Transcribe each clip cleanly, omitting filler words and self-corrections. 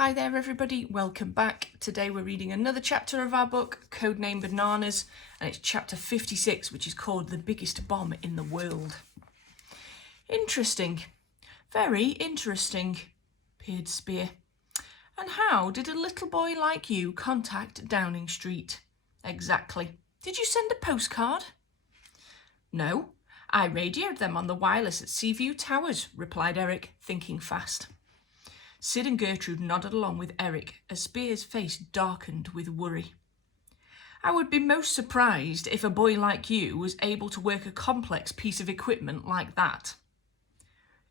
Hi there everybody, welcome back. Today we're reading another chapter of our book, Codename Bananas, and it's chapter 56, which is called The Biggest Bomb in the World. Interesting, very interesting, peered Spear. And how did a little boy like you contact Downing Street? Exactly. Did you send a postcard? No, I radioed them on the wireless at Seaview Towers, replied Eric, thinking fast. Sid and Gertrude nodded along with Eric as Spear's face darkened with worry. I would be most surprised if a boy like you was able to work a complex piece of equipment like that.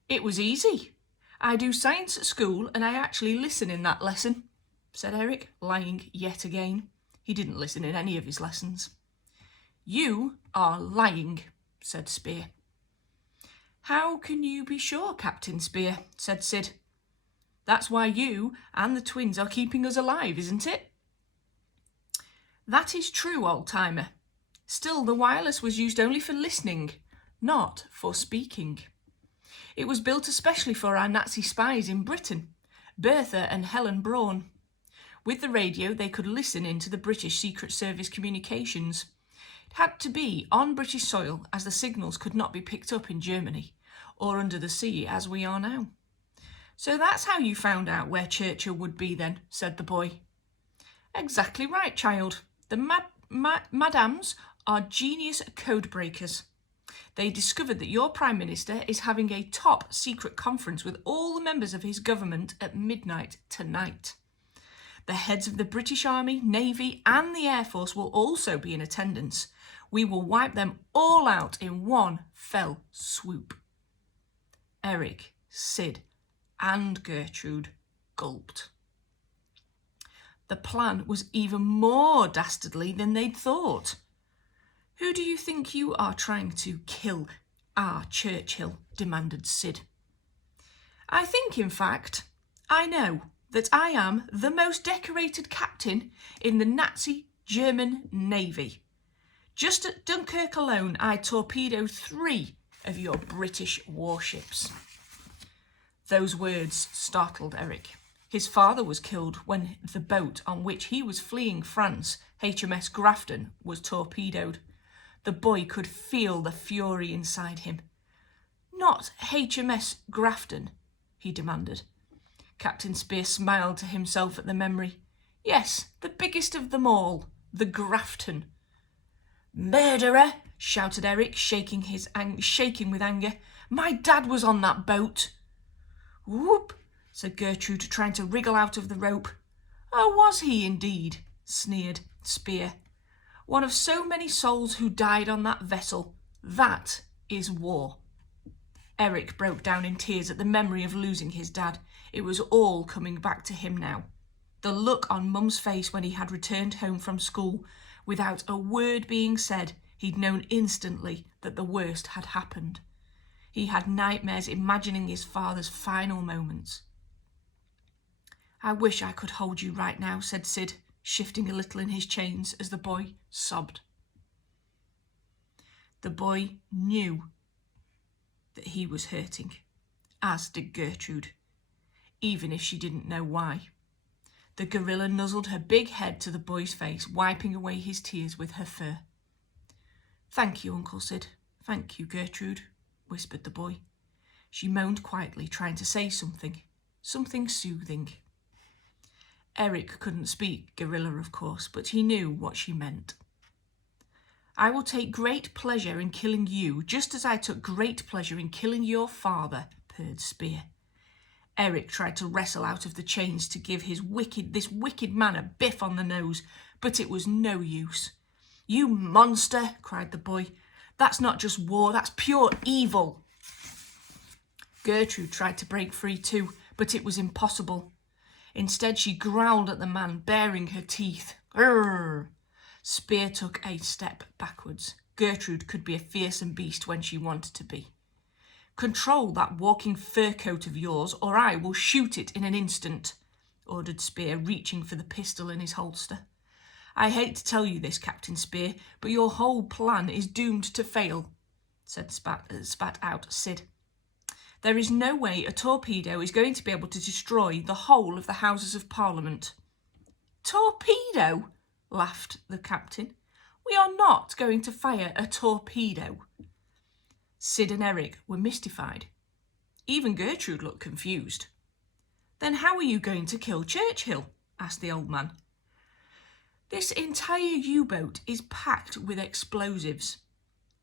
It was easy. I do science at school and I actually listen in that lesson, said Eric, lying yet again. He didn't listen in any of his lessons. You are lying, said Spear. How can you be sure, Captain Spear, said Sid. That's why you and the twins are keeping us alive, isn't it? That is true, old-timer. Still, the wireless was used only for listening, not for speaking. It was built especially for our Nazi spies in Britain, Bertha and Helen Braun. With the radio, they could listen into the British Secret Service communications. It had to be on British soil, as the signals could not be picked up in Germany, or under the sea as we are now. So that's how you found out where Churchill would be then, said the boy. Exactly right, child. The madams are genius code breakers. They discovered that your Prime Minister is having a top secret conference with all the members of his government at midnight tonight. The heads of the British Army, Navy and the Air Force will also be in attendance. We will wipe them all out in one fell swoop. Eric, Sid and Gertrude gulped. The plan was even more dastardly than they'd thought. Who do you think you are trying to kill, our Churchill? Demanded Sid. I think, in fact, I know that I am the most decorated captain in the Nazi German Navy. Just at Dunkirk alone, I torpedoed 3 of your British warships. Those words startled Eric. His father was killed when the boat on which he was fleeing France, HMS Grafton, was torpedoed. The boy could feel the fury inside him. Not HMS Grafton, he demanded. Captain Spear smiled to himself at the memory. Yes, the biggest of them all, the Grafton. Murderer, shouted Eric, shaking with anger. My dad was on that boat. Whoop, said Gertrude, trying to wriggle out of the rope. Oh, was he indeed? Sneered Spear. One of so many souls who died on that vessel. That is war. Eric broke down in tears at the memory of losing his dad. It was all coming back to him now. The look on Mum's face when he had returned home from school. Without a word being said, he'd known instantly that the worst had happened. He had nightmares imagining his father's final moments. I wish I could hold you right now, said Sid, shifting a little in his chains as the boy sobbed. The boy knew that he was hurting, as did Gertrude, even if she didn't know why. The gorilla nuzzled her big head to the boy's face, wiping away his tears with her fur. Thank you, Uncle Sid. Thank you, Gertrude, whispered the boy. She moaned quietly, trying to say something soothing. Eric couldn't speak gorilla, of course, but he knew what she meant. I will take great pleasure in killing you, just as I took great pleasure in killing your father, purred Spear. Eric tried to wrestle out of the chains to give this wicked man a biff on the nose, but it was no use. You monster, cried the boy. That's not just war, that's pure evil. Gertrude tried to break free too, but it was impossible. Instead, she growled at the man, baring her teeth. Grrr! Spear took a step backwards. Gertrude could be a fearsome beast when she wanted to be. Control that walking fur coat of yours, or I will shoot it in an instant, ordered Spear, reaching for the pistol in his holster. I hate to tell you this, Captain Spear, but your whole plan is doomed to fail, spat out Sid. There is no way a torpedo is going to be able to destroy the whole of the Houses of Parliament. Torpedo? Laughed the captain. We are not going to fire a torpedo. Sid and Eric were mystified. Even Gertrude looked confused. Then how are you going to kill Churchill? Asked the old man. This entire U-boat is packed with explosives.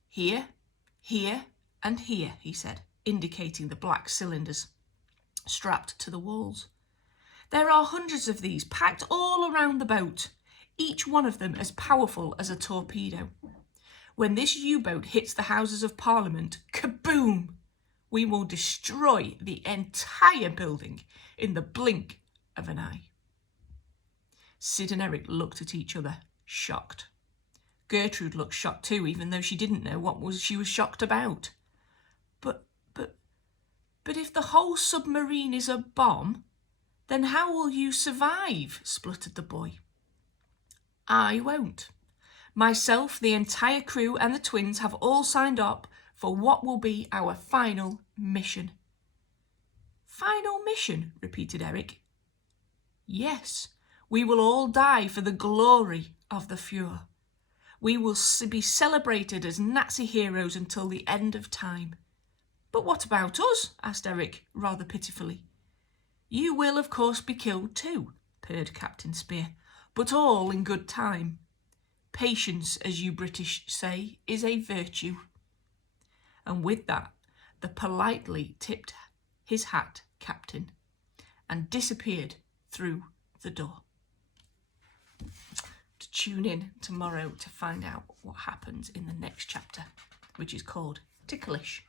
Here, here, and here, he said, indicating the black cylinders strapped to the walls. There are hundreds of these packed all around the boat, each one of them as powerful as a torpedo. When this U-boat hits the Houses of Parliament, kaboom! We will destroy the entire building in the blink of an eye. Sid and Eric looked at each other, shocked. Gertrude looked shocked too, even though she didn't know what she was shocked about. But if the whole submarine is a bomb, then how will you survive? Spluttered the boy. I won't. Myself, the entire crew, and the twins have all signed up for what will be our final mission. Final mission? Repeated Eric. Yes, we will all die for the glory of the Fuhrer. We will be celebrated as Nazi heroes until the end of time. But what about us? Asked Eric, rather pitifully. You will, of course, be killed too, purred Captain Spear, but all in good time. Patience, as you British say, is a virtue. And with that, the politely tipped his hat captain and disappeared through the door. To tune in tomorrow to find out what happens in the next chapter, which is called Ticklish.